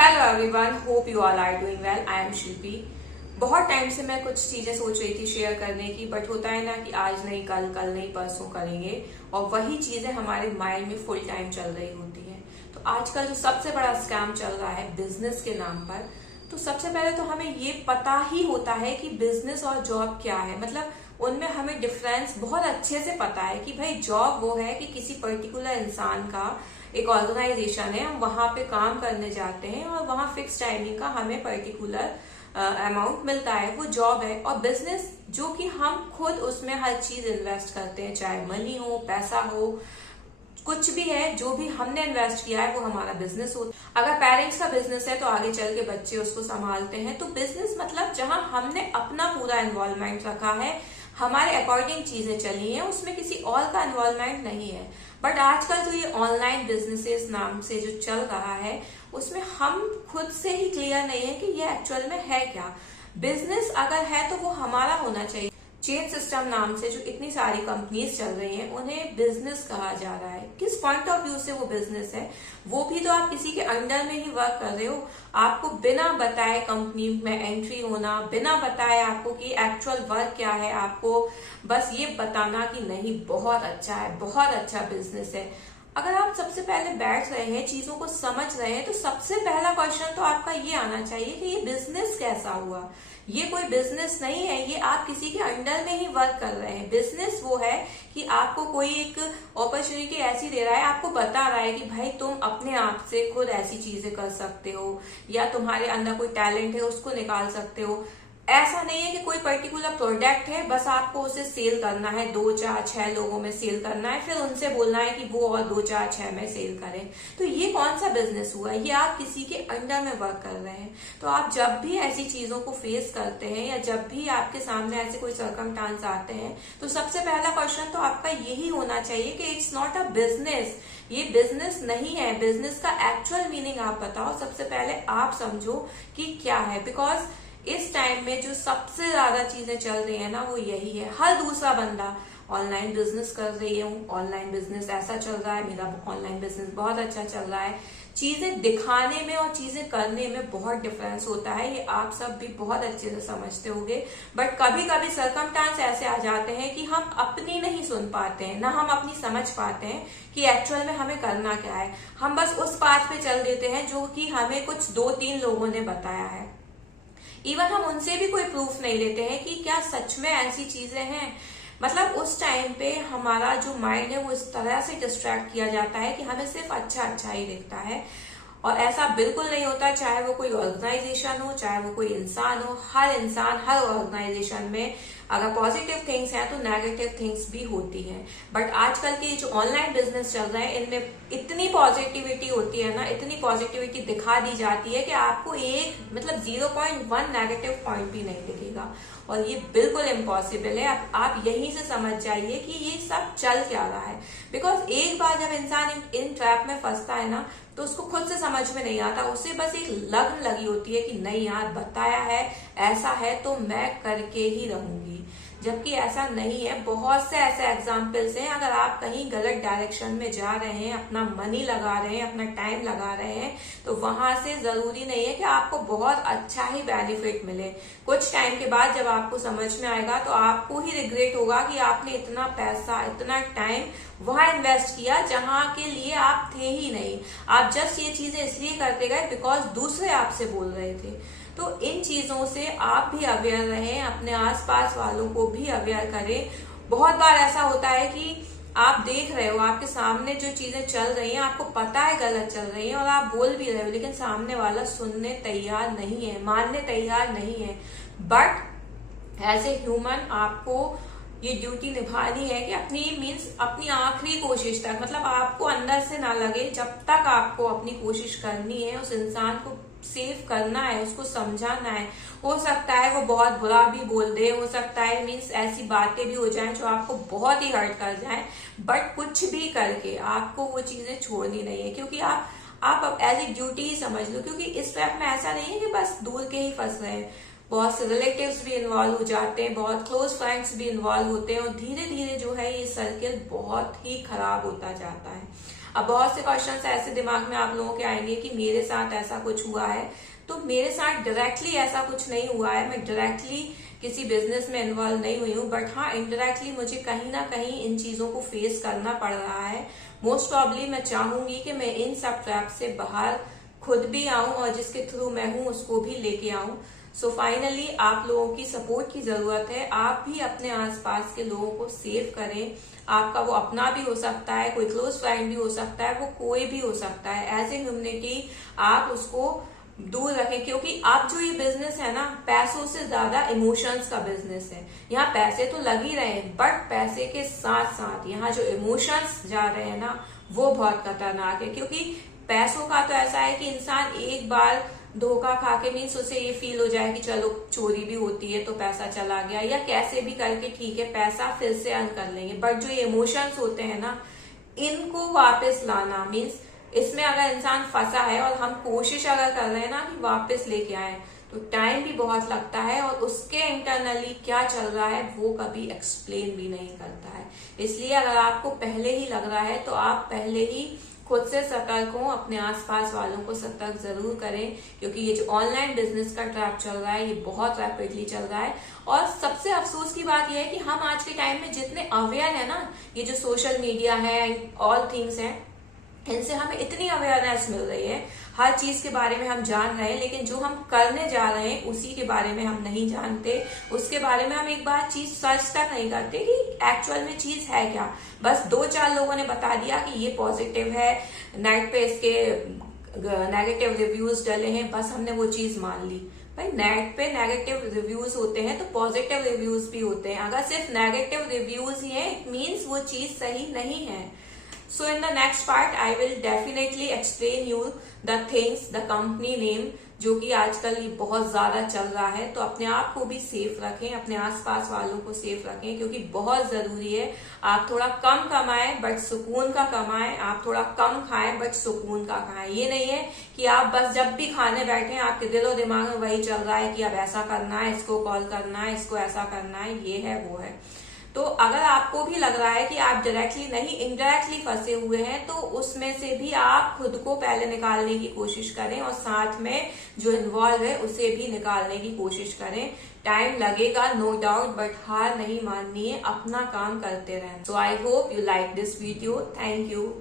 Hello everyone, hope you all are doing well. I am Shilpi. बहुत time से मैं कुछ चीजें सोच रही थी शेयर करने की, बट होता है ना कि आज नहीं कल, कल नहीं परसों करेंगे, और वही चीजें हमारे माइंड में फुल टाइम चल रही होती है। तो आजकल जो सबसे बड़ा स्कैम चल रहा है बिजनेस के नाम पर, तो सबसे पहले तो हमें ये पता ही होता है कि बिजनेस और जॉब क्या है। मतलब उनमें हमें डिफरेंस बहुत अच्छे से पता है कि भाई जॉब वो है कि किसी पर्टिकुलर इंसान का एक ऑर्गेनाइजेशन है, हम वहां पे काम करने जाते हैं और वहां फिक्स टाइमिंग का हमें पर्टिकुलर अमाउंट मिलता है, वो जॉब है। और बिजनेस जो कि हम खुद उसमें हर चीज इन्वेस्ट करते हैं, चाहे मनी हो, पैसा हो, कुछ भी है, जो भी हमने इन्वेस्ट किया है वो हमारा बिजनेस होता है। अगर पेरेंट्स का बिजनेस है तो आगे चल के बच्चे उसको संभालते हैं। तो बिजनेस मतलब जहां हमने अपना पूरा इन्वॉल्वमेंट रखा है, हमारे अकॉर्डिंग चीजें चली हैं, उसमें किसी और का इन्वॉल्वमेंट नहीं है। बट आजकल जो ये ऑनलाइन बिजनेसेस नाम से जो चल रहा है, उसमें हम खुद से ही क्लियर नहीं है कि ये एक्चुअल में है क्या। बिजनेस अगर है तो वो हमारा होना चाहिए। चेन सिस्टम नाम से जो इतनी सारी कंपनीज चल रही हैं, उन्हें बिजनेस कहा जा रहा है। किस पॉइंट ऑफ व्यू से वो बिजनेस है? वो भी तो आप किसी के अंडर में ही वर्क कर रहे हो। आपको बिना बताए कंपनी में एंट्री होना, बिना बताए आपको कि एक्चुअल वर्क क्या है, आपको बस ये बताना कि नहीं बहुत अच्छा है, बहुत अच्छा बिजनेस है। अगर आप सबसे पहले बैठ रहे हैं, चीजों को समझ रहे हैं, तो सबसे पहला क्वेश्चन तो आपका ये आना चाहिए कि ये बिजनेस कैसा हुआ। ये कोई बिजनेस नहीं है, ये आप किसी के अंडर में ही वर्क कर रहे हैं। बिजनेस वो है कि आपको कोई एक अपॉर्चुनिटी ऐसी दे रहा है, आपको बता रहा है कि भाई तुम अपने आप से खुद ऐसी चीजें कर सकते हो, या तुम्हारे अंदर कोई टैलेंट है उसको निकाल सकते हो। ऐसा नहीं है कि कोई पर्टिकुलर प्रोडक्ट है, बस आपको उसे सेल करना है, 2 4 6 लोगों में सेल करना है, फिर उनसे बोलना है कि वो और 2 4 6 में सेल करें। तो ये कौन सा बिजनेस हुआ? ये आप किसी के अंडर में वर्क कर रहे हैं। तो आप जब भी ऐसी चीजों को फेस करते हैं, या जब भी आपके सामने ऐसे कोई सर्कमस्टांस आते हैं, तो सबसे पहला क्वेश्चन तो आपका यही होना चाहिए कि इट्स नॉट अ बिजनेस। ये बिजनेस नहीं है। बिजनेस का एक्चुअल मीनिंग आप बताओ, सबसे पहले आप समझो कि क्या है। बिकॉज इस टाइम में जो सबसे ज्यादा चीजें चल रही है ना, वो यही है। हर दूसरा बंदा ऑनलाइन बिजनेस कर रही हूँ, ऑनलाइन बिजनेस ऐसा चल रहा है, मेरा ऑनलाइन बिजनेस बहुत अच्छा चल रहा है। चीजें दिखाने में और चीजें करने में बहुत डिफरेंस होता है, ये आप सब भी बहुत अच्छे से समझते होंगे। बट कभी कभी सर्कमस्टांस ऐसे आ जाते हैं कि हम अपनी नहीं सुन पाते हैं, ना हम अपनी समझ पाते हैं कि एक्चुअल में हमें करना क्या है। हम बस उस पाथ पे चल देते हैं जो कि हमें कुछ 2 3 लोगों ने बताया है। इवन हम उनसे भी कोई प्रूफ नहीं लेते हैं कि क्या सच में ऐसी चीजें हैं। मतलब उस टाइम पे हमारा जो माइंड है वो इस तरह से डिस्ट्रैक्ट किया जाता है कि हमें सिर्फ अच्छा अच्छा ही दिखता है। और ऐसा बिल्कुल नहीं होता, चाहे वो कोई ऑर्गेनाइजेशन हो, चाहे वो कोई इंसान हो। हर इंसान, हर ऑर्गेनाइजेशन में अगर पॉजिटिव थिंग्स हैं तो नेगेटिव थिंग्स भी होती हैं। बट आजकल के जो ऑनलाइन बिजनेस चल रहे हैं, इनमें इतनी पॉजिटिविटी होती है ना, इतनी पॉजिटिविटी दिखा दी जाती है कि आपको एक मतलब 0.1 नेगेटिव पॉइंट भी नहीं दिखेगा। और ये बिल्कुल इम्पॉसिबल है। आप यहीं से समझ जाइए कि ये सब चल क्या रहा है। बिकॉज एक बार जब इंसान इन ट्रैप में फंसता है ना, तो उसको खुद से समझ में नहीं आता। उसे बस एक लगन लगी होती है कि नहीं यार, बताया है, ऐसा है तो मैं करके ही रहूंगी। जबकि ऐसा नहीं है। बहुत से ऐसे एग्जाम्पल्स हैं। अगर आप कहीं गलत डायरेक्शन में जा रहे हैं, अपना मनी लगा रहे हैं, अपना टाइम लगा रहे हैं, तो वहां से जरूरी नहीं है कि आपको बहुत अच्छा ही बेनिफिट मिले। कुछ टाइम के बाद जब आपको समझ में आएगा तो आपको ही रिग्रेट होगा कि आपने इतना पैसा, इतना टाइम वहां इन्वेस्ट किया जहां के लिए आप थे ही नहीं। आप जस्ट ये चीजें इसलिए करते गए बिकॉज दूसरे आपसे बोल रहे थे। तो इन चीजों से आप भी अवेयर रहें, अपने आसपास वालों को भी अवेयर करें। बहुत बार ऐसा होता है कि आप देख रहे हो, आपके सामने जो चीजें चल रही हैं, आपको पता है गलत चल रही हैं, और आप बोल भी रहे हो, लेकिन सामने वाला सुनने तैयार नहीं है, मानने तैयार नहीं है। बट एज ए ह्यूमन आपको ये ड्यूटी निभानी है कि अपनी आखिरी कोशिश तक, मतलब आपको अंदर से ना लगे, जब तक आपको अपनी कोशिश करनी है, उस इंसान को सेव करना है, उसको समझाना है। हो सकता है वो बहुत बुरा भी बोल दे, हो सकता है ऐसी बातें भी हो जाएं जो आपको बहुत ही हर्ट कर जाएं, बट कुछ भी करके आपको वो चीजें छोड़नी नहीं है। क्योंकि आप एज ए ड्यूटी ही समझ लो। क्योंकि इस ट्रैप में ऐसा नहीं है कि बस दूर के ही फंस रहे हैं, बहुत से रिलेटिव्स भी इन्वॉल्व हो जाते हैं, बहुत क्लोज फ्रेंड्स भी इन्वॉल्व होते हैं, और धीरे धीरे जो है ये सर्किल बहुत ही खराब होता जाता है। अब बहुत से क्वेश्चंस ऐसे दिमाग में आप लोगों के आएंगे कि मेरे साथ ऐसा कुछ हुआ है, तो मेरे साथ डायरेक्टली ऐसा कुछ नहीं हुआ है, मैं डायरेक्टली किसी बिजनेस में इन्वॉल्व नहीं हुई हूँ, बट हाँ इनडायरेक्टली मुझे कहीं ना कहीं इन चीजों को फेस करना पड़ रहा है। मोस्ट प्रॉब्ली मैं चाहूंगी कि मैं इन सब ट्रैप से बाहर खुद भी आऊं और जिसके थ्रू मैं हूं उसको भी लेके आऊं। सो फाइनली आप लोगों की सपोर्ट की जरूरत है। आप भी अपने आसपास के लोगों को सेव करें। आपका वो अपना भी हो सकता है, कोई क्लोज फ्रेंड भी हो सकता है, वो कोई भी हो सकता है। एज ए ह्यूमनिटी आप उसको दूर रखें, क्योंकि अब जो ये बिजनेस है ना, पैसों से ज्यादा इमोशंस का बिजनेस है। यहाँ पैसे तो लग ही रहे हैं, बट पैसे के साथ साथ यहाँ जो इमोशंस जा रहे हैं ना, वो बहुत खतरनाक है। क्योंकि पैसों का तो ऐसा है कि इंसान एक बार धोखा खा के मीन्स उसे ये फील हो जाए कि चलो चोरी भी होती है तो पैसा चला गया, या कैसे भी करके ठीक है पैसा फिर से अर्न कर लेंगे। बट जो ये इमोशंस होते हैं ना, इनको वापस लाना मीन्स इसमें अगर इंसान फंसा है और हम कोशिश अगर कर रहे हैं ना कि वापस लेके आए, तो टाइम भी बहुत लगता है और उसके इंटरनली क्या चल रहा है वो कभी एक्सप्लेन भी नहीं करता है। इसलिए अगर आपको पहले ही लग रहा है तो आप पहले ही खुद से सतर्क हो, अपने आसपास वालों को सतर्क जरूर करें, क्योंकि ये जो ऑनलाइन बिजनेस का ट्रैप चल रहा है ये बहुत रैपिडली चल रहा है। और सबसे अफसोस की बात यह है कि हम आज के टाइम में जितने अवेयर है ना, ये जो सोशल मीडिया है ऑल थिंग्स है, इनसे हमें इतनी अवेयरनेस मिल रही है, हर चीज के बारे में हम जान रहे हैं, लेकिन जो हम करने जा रहे हैं उसी के बारे में हम नहीं जानते। उसके बारे में हम एक बार चीज सर्च तक नहीं करते कि एक्चुअल में चीज है क्या। बस 2-4 लोगों ने बता दिया कि ये पॉजिटिव है, नेट पे इसके नेगेटिव रिव्यूज डले हैं, बस हमने वो चीज मान ली। भाई नेट पे नेगेटिव रिव्यूज होते हैं तो पॉजिटिव रिव्यूज भी होते हैं। अगर सिर्फ नेगेटिव रिव्यूज ही है, इट मीन्स वो चीज सही नहीं है। So in the next part, I will definitely explain you the things, the company name, जो कि आजकल ये बहुत ज्यादा चल रहा है। तो अपने आप को भी सेफ रखें, अपने आसपास वालों को सेफ रखें, क्योंकि बहुत जरूरी है। आप थोड़ा कम कमाएं बट सुकून का कमाएं, आप थोड़ा कम खाएं बट सुकून का खाएं। ये नहीं है कि आप बस जब भी खाने बैठे आपके दिलो दिमाग में वही चल रहा है कि अब ऐसा करना है, इसको कॉल करना है, इसको ऐसा करना है, ये है वो है। तो अगर आपको भी लग रहा है कि आप डायरेक्टली नहीं इनडायरेक्टली फंसे हुए हैं, तो उसमें से भी आप खुद को पहले निकालने की कोशिश करें और साथ में जो इन्वॉल्व है उसे भी निकालने की कोशिश करें। टाइम लगेगा नो डाउट, बट हार नहीं माननी है, अपना काम करते रहें। So I hope you like this video. Thank you.